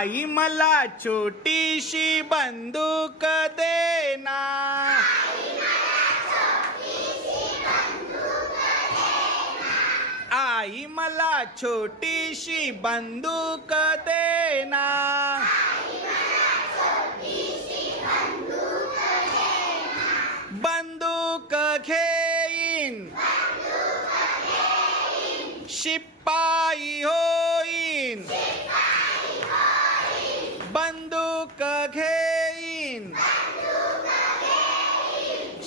आई मला छोटीशी बंदूक देना आई मला छोटीशी बंदूक देना बंदूक घेईन. शिपाई होईन.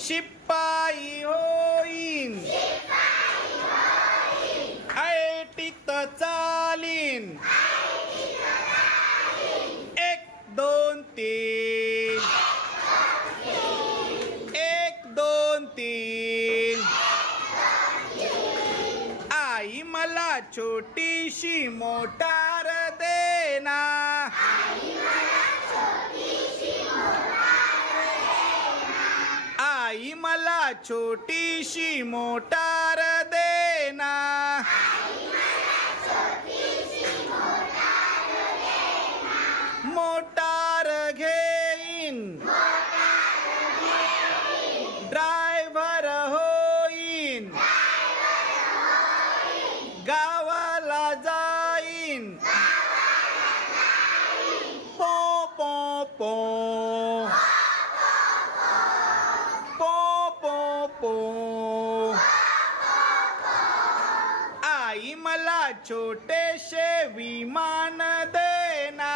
शिपाई होईन. ऐटीत चालीन. एक दोन तीन. एक दोन तीन. आई मला छोटीशी मोटार देना छोटीशी मोटार देना मोटार घेईन. मला छोटेसे विमान दे ना.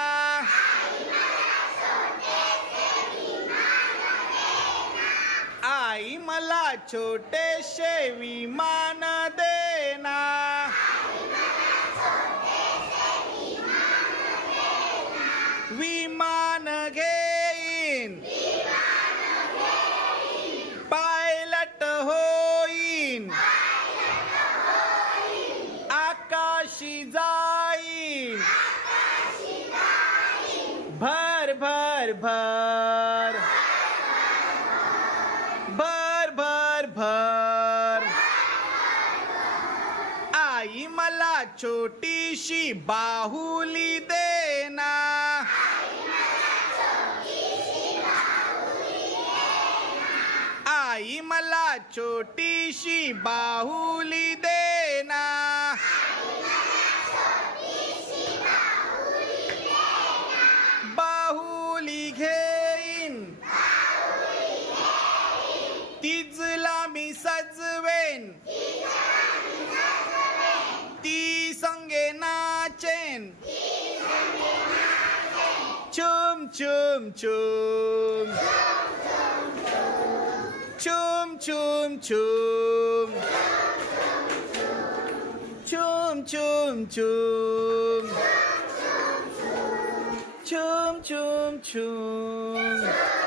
आई मला छोटेसे विमान दे ना. वि आकाशी जाईन. भर भर भर. भर भर भर. आई मला छोटीशी बाहुली देना आई मला छोटीशी बाहुली देना तिजला मी सजवेन ती संगे नाचेन चुम चुम चुम चुम चुम चुम चुम चुम चुम चुम चुम चुम